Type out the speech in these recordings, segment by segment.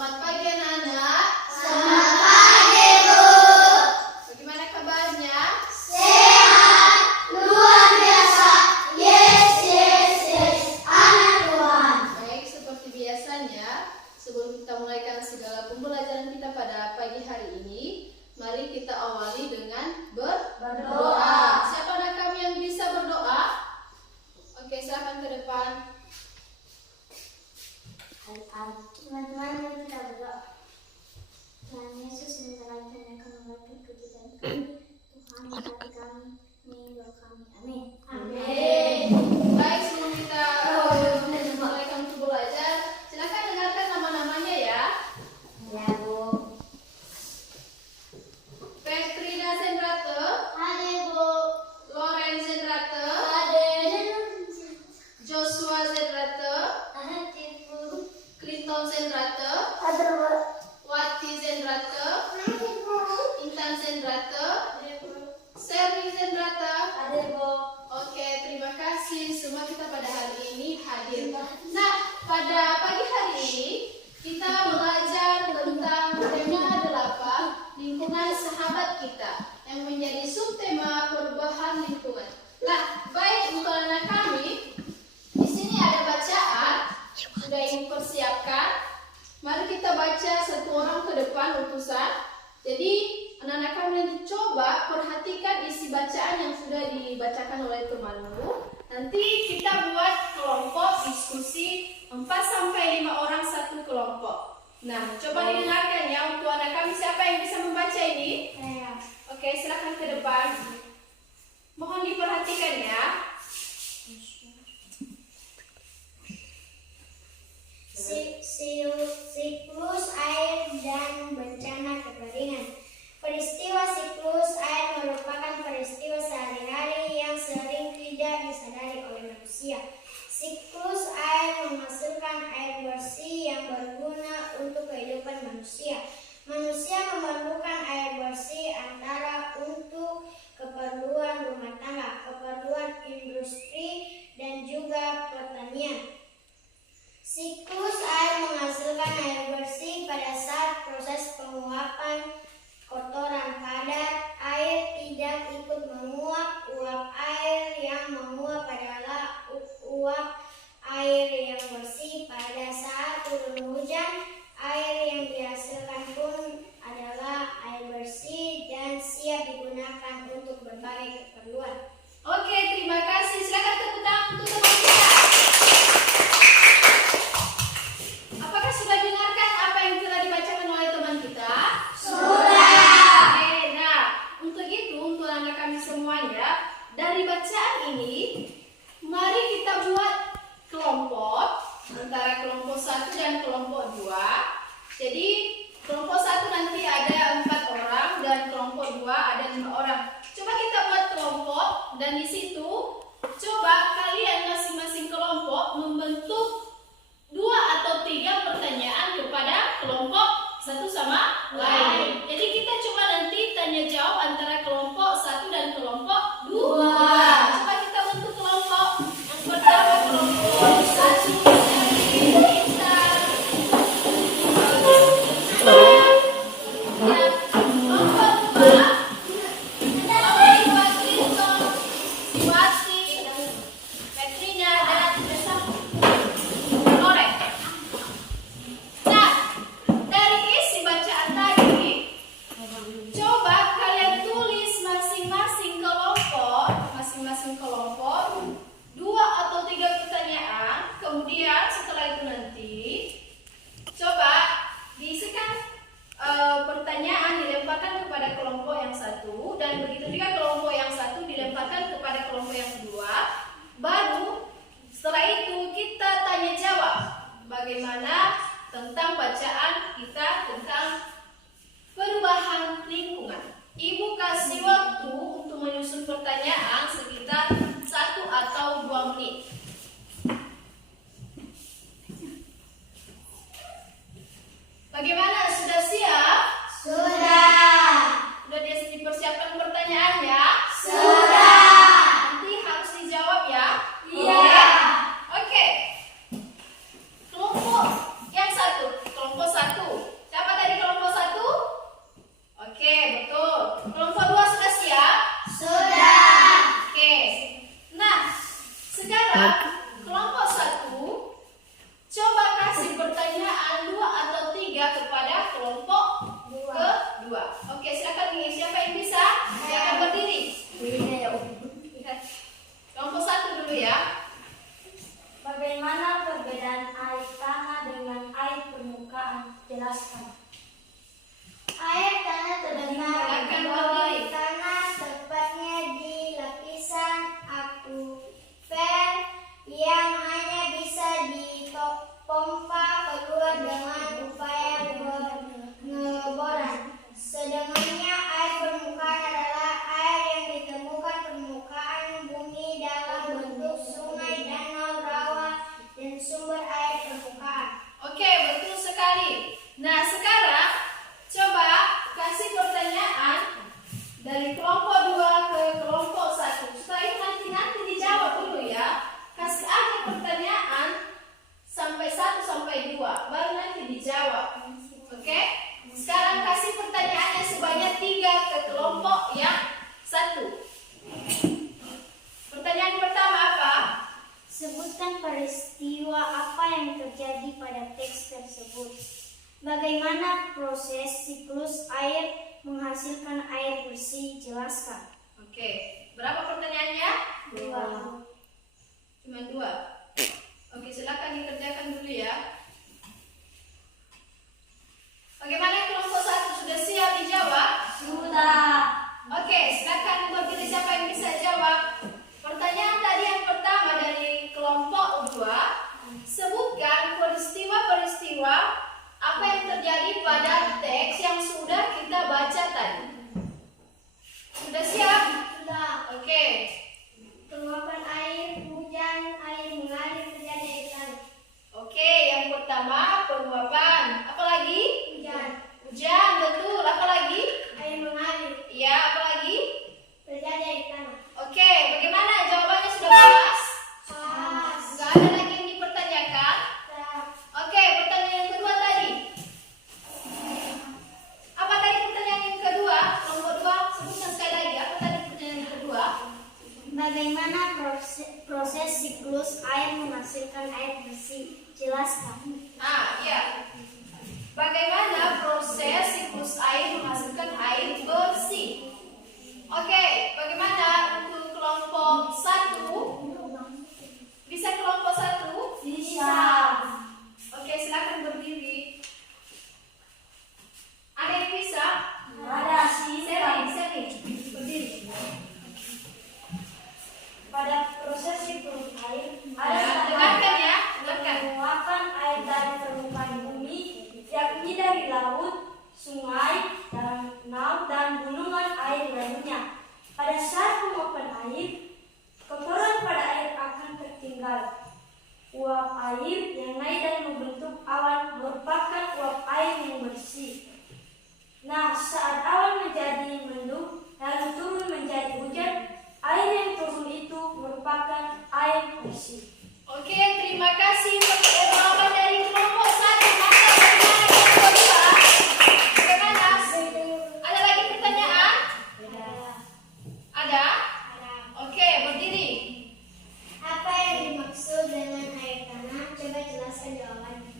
Selamat pagi anak-anak. Selamat pagi, Bu. Bagaimana kabarnya? Sehat, luar biasa. Yes, yes, yes. Anak Tuhan. Baik, seperti biasanya, sebelum kita mulaikan segala pembelajaran kita pada pagi hari ini, mari kita awali dengan berdoa. Siapa anak kami yang bisa berdoa? Oke, silakan ke depan. Teman-teman, mari kita berdoa. Tuhan Yesus, sebentar lagi kami akan memulai kegiatan kami. Tuhan berkati kami, doa kami. Amin. Amin. Baik, sebelum kita mulaikan untuk belajar, silakan dengarkan nama-namanya ya. Ya, Bu. Petrina Zendrate, Ada, Bu. Loren Zendrate, Ada. Joshua Zendrate, Ada, Bu. Clinton Zendrate, Ada, Bu. Wati Zendrate, Ada, Bu. Intan Zendrate, Ada, Bu. Sherry Zendrate. Ada, Bu. Oke, terima kasih semua kita pada hari ini hadir. Nah, pada pagi hari ini kita belajar tentang tema 8, lingkungan sahabat kita, yang menjadi subtema perubahan lingkungan. Nah, baik untuk anak kami, di sini ada bacaan, sudah ibu persiapkan. Mari kita baca satu orang ke depan utusan. Jadi anak-anak kami nanti coba perhatikan isi bacaan yang sudah dibacakan oleh temanmu. Nanti kita buat kelompok diskusi 4-5 orang satu kelompok. Nah, coba didengarkan ya untuk anak kami, siapa yang bisa membaca ini? Saya. Oke, silakan ke depan. Mohon diperhatikan ya. Siklus air dan bencana kekeringan. Peristiwa siklus air merupakan peristiwa sehari-hari yang sering tidak disadari oleh manusia. Siklus air menghasilkan air bersih yang berguna untuk kehidupan manusia. Manusia memerlukan air bersih antara untuk keperluan rumah tangga, keperluan industri, dan juga pertanian. Siklus air menghasilkan air bersih pada saat proses penguapan kotoran padat. Air tidak ikut menguap. Uap air yang menguap adalah uap air yang bersih. Pada saat turun hujan, air yang dihasilkan pun adalah air bersih dan siap digunakan untuk berbagai keperluan. Oke, terima kasih. Silakan tepuk tangan untuk teman kita. Apakah sudah dengarkan apa yang telah dibacakan oleh teman kita? Sudah. Oke, nah untuk itu, untuk anak kami semuanya, dari bacaan ini, mari kita buat kelompok antara kelompok 1 dan kelompok 2. Jadi kelompok 1 nanti ada 4 orang dan kelompok 2 ada 5 orang. Coba kita buat kelompok, dan di situ coba kalian masing-masing kelompok membentuk 2 atau 3 pertanyaan kepada kelompok satu sama lain. Jadi kita coba nanti tanya jawab antara kelompok 1 dan kelompok 2. Coba kita bentuk kelompok. Yang pertama kelompok 1 dari Intan. Kemudian kelompok 2 dari Clinton, Wati, Petrina, dan Loren. Nah, dari isi bacaan tadi, coba kalian tulis masing-masing kelompok 2 atau 3 pertanyaan. Kemudian setelah itu nanti coba diisikan pertanyaan dilemparkan kepada kelompok yang 1, dan begitu juga kelompok yang 1 dilemparkan kepada kelompok yang kedua. Baru setelah itu kita tanya jawab bagaimana tentang bacaan kita tentang perubahan lingkungan. Ibu kasih waktu untuk menyusun pertanyaan sekitar 1 atau 2 menit. Bagaimana? Sudah siap? Sudah. Sudah dipersiapkan pertanyaannya? Sudah. Nanti harus dijawab ya? Iya. Oke. Kelompok yang 1, kelompok 1. Nah, sekarang coba kasih pertanyaan dari kelompok 2 ke kelompok 1. Supaya nanti dijawab dulu ya. Kasih aja pertanyaan sampai 1 sampai 2, baru nanti dijawab. Oke? Sekarang kasih pertanyaannya sebanyak 3 ke kelompok yang 1. Pertanyaan pertama apa? Sebutkan peristiwa apa yang terjadi pada teks tersebut. Bagaimana proses siklus air menghasilkan air bersih? Jelaskan. Oke, berapa pertanyaannya? 2. Cuma 2. Oke, silakan dikerjakan dulu ya. Bagaimana kelompok 1, sudah siap dijawab? Sudah. Oke, silakan berdiri siapa yang bisa jawab. Pertanyaan tadi yang pertama dari kelompok 2, sebutkan peristiwa-peristiwa apa yang terjadi pada teks yang sudah kita baca tadi. Sudah siap? Sudah. Oke. Penguapan air, hujan, air mengalir terjadi di tanah. Oke, yang pertama penguapan. Apa lagi? Hujan. Hujan, betul. Apa lagi? Air mengalir Ya, apa lagi? terjadi di tanah. Oke, bagaimana jawabannya sudah pas? Pas. Nggak ada lagi yang dipertanyakan? Sudah. Oke, pertanyaan yang kedua tadi. Apa tadi pertanyaan yang kedua? Kelompok 2, sebutkan sekali lagi. Apa tadi pertanyaan yang kedua? Bagaimana proses siklus air menghasilkan air bersih? Jelaskan. Iya. Bagaimana proses siklus air menghasilkan air bersih? Oke, bagaimana untuk kelompok 1? Bisa kelompok 1? Bisa. Oke, silakan berdiri. Ada yang bisa? Ada sih. Seri, berdiri. Pada proses siklus air Dengarkan ya, dengarkan. penguapan air dari permukaan bumi, yakni dari laut, sungai, danau, dan gunungan air lainnya. Pada saat penguapan air, kotoran pada air akan tertinggal. Uap air yang naik dan membentuk awan merupakan uap air yang bersih. Nah, saat awan menjadi mendung lalu turun menjadi hujan, air yang turun itu merupakan air bersih. Oke, terima kasih untuk jawaban dari kelompok 1. Maka bagaimana kelompok 2? Bagaimana? Ada lagi pertanyaan? Ada? Oke, berdiri. Apa yang dimaksud dengan air tanah? Coba jelaskan jawabannya.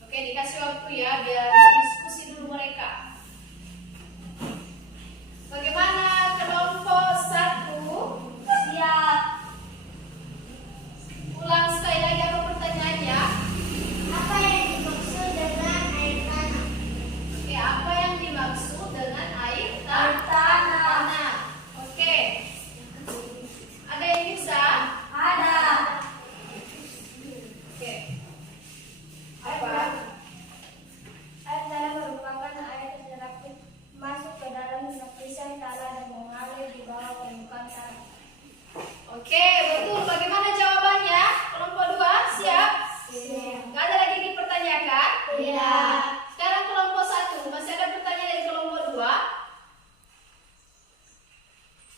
Oke, dikasih waktu ya biar diskusi dulu mereka. Bagaimana kelompok 1? Siap. Ulang sekali lagi apa pertanyaannya? Apa yang dimaksud dengan air tanah? Oke, apa yang dimaksud dengan air Tanah. tanah? Oke. Ada yang bisa? Ada. Oke. Apa? Air tanah merupakan air terserap masuk ke dalam lapisan tanah dan mengalir di bawah permukaan tanah. Oke, betul. Bagaimana jawabannya? Kelompok 2 siap? Siap. Gak ada lagi dipertanyakan? Tidak. Sekarang kelompok 1. Masih ada pertanyaan dari kelompok 2?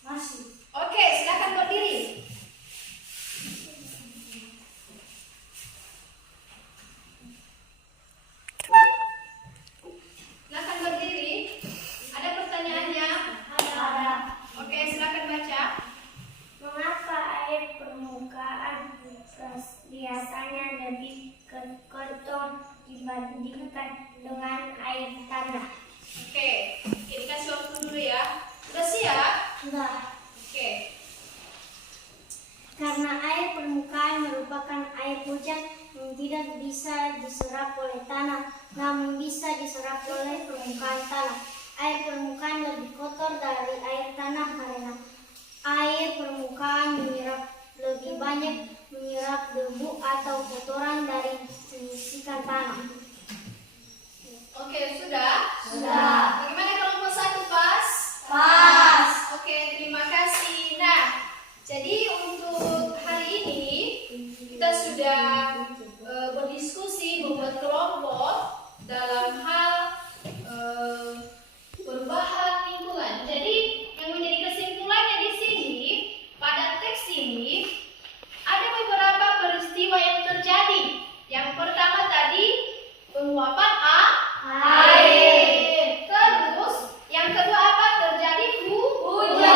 Masih. Oke, silakan berdiri. Silakan berdiri. Ada pertanyaannya? Ada. Oke, silakan baca. Mengapa air permukaan biasanya lebih kotor dibandingkan dengan air tanah? Oke, ini kasih waktu dulu ya. Sudah siap? Sudah. Oke. Karena air permukaan merupakan air hujan yang tidak bisa diserap oleh tanah, namun bisa diserap oleh permukaan tanah. Air permukaan lebih kotor dari air tanah karena air permukaan lebih banyak menyerap debu atau kotoran dari sisikan tanah. Oke, sudah? Sudah. Bagaimana kelompok 1 pas? Pas. Oke, terima kasih. Nah, jadi untuk hari ini kita sudah berdiskusi membuat kelompok dalam hal perubahan lingkungan. Jadi yang menjadi kesimpulannya di sini pada teks ini ada beberapa peristiwa yang terjadi. Yang pertama tadi penguapan air. Terus yang kedua apa? Terjadi hujan.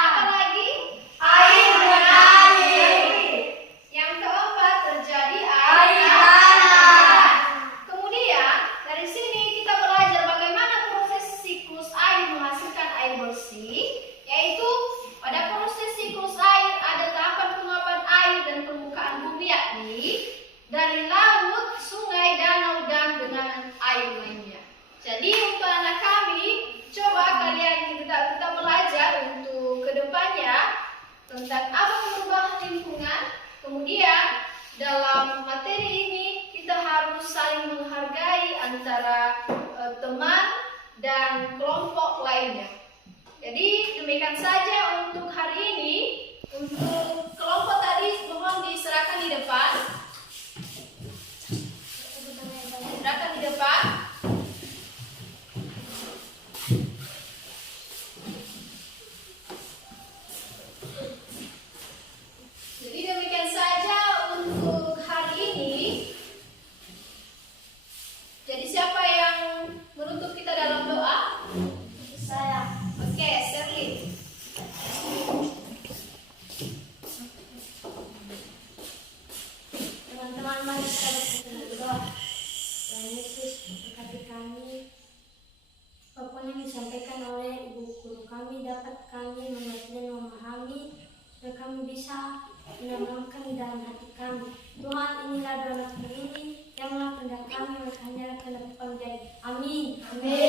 Apa lagi? Air mengalir. Yang keempat terjadi Air air. tanah. Kemudian dari sini kita belajar bagaimana proses siklus air menghasilkan air bersih, yaitu pada proses siklus air ada tahapan penguapan air dan permukaan bumi, yakni dari laut, sungai, danau, dan genangan air lainnya. Jadi untuk anak kami, coba kalian kita belajar untuk kedepannya tentang apa perubahan lingkungan. Kemudian dalam materi ini kita harus saling menghargai antara teman dan kelompok lainnya. Jadi demikian saja untuk hari ini. Untuk kelompok tadi mohon diserahkan di depan. Serahkan di depan. Jadi demikian saja untuk hari ini. Jadi siapa yang menutup kita dalam doa? Saya. Oke, Serlin. Teman-teman, mari kita berdoa. Tuhan Yesus, berkati kami. Apapun yang disampaikan oleh ibu guru kami dapat kami mengerti dan memahami, supaya kami bisa menanamkan di dalam hati kami. Tuhan, inilah doa kami ini, janganlah kehendak kami, melainkan kehendak Bapa menjadi. Amin. Amin.